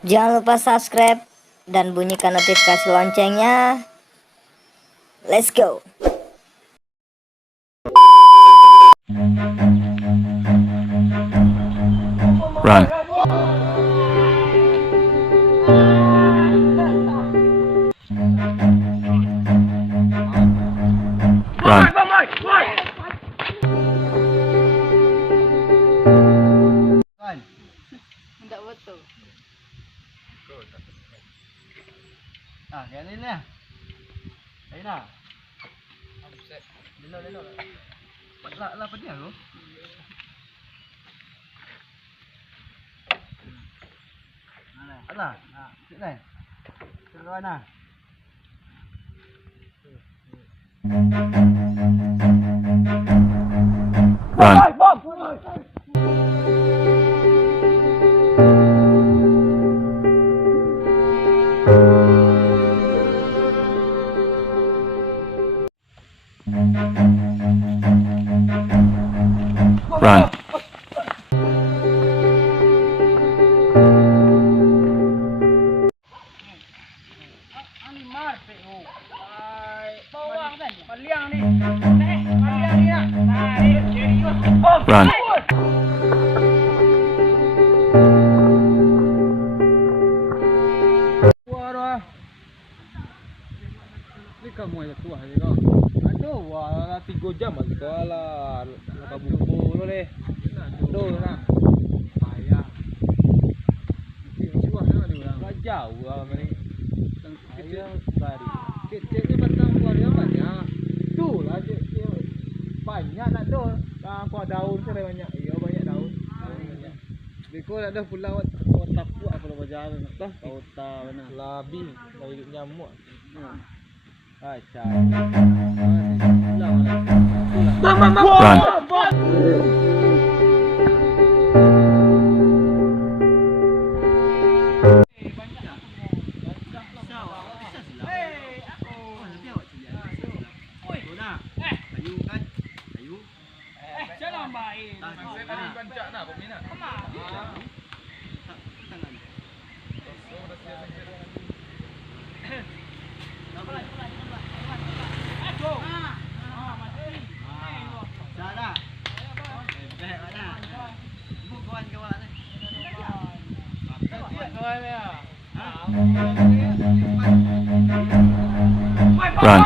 Jangan lupa subscribe dan bunyikan notifikasi loncengnya. Let's go. Run. Run. Tidak betul. Ah, kaya ni na. Ayun na. Lilo. Lapad niya, no? Ala, sit na. Tuloy na. Run. Run. Run. Ni kamu aja tua ni kau. Aduh, wah 3 jam lagi kau lah. Nakabumbu lo deh. Aduh, nak. Payah. Cuah na ni orang. Jauh lah ni. Ayo bari. Kecil ni batang buah dia banyak. Tu lah dia banyak nak tu. Kau daun tu banyak. Iya banyak daun. Banyak. Biko ada pulau tapuk apa bajar nak tah. Kota mana? Labi, hidup nyamuk. Run. Run.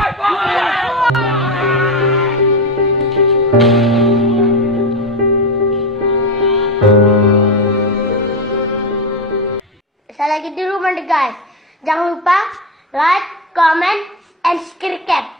Saya lagi di rumah nih guys. Jangan lupa like, comment, and subscribe.